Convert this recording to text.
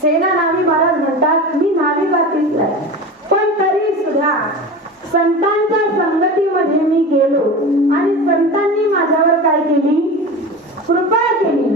सेना नावी महाराज म्हणतात मी नावी जातीतला आहे, पण तरी सुद्धा संतांच्या संगतीमध्ये मी गेलो आणि संतांनी माझ्यावर काय केली, कृपा केली.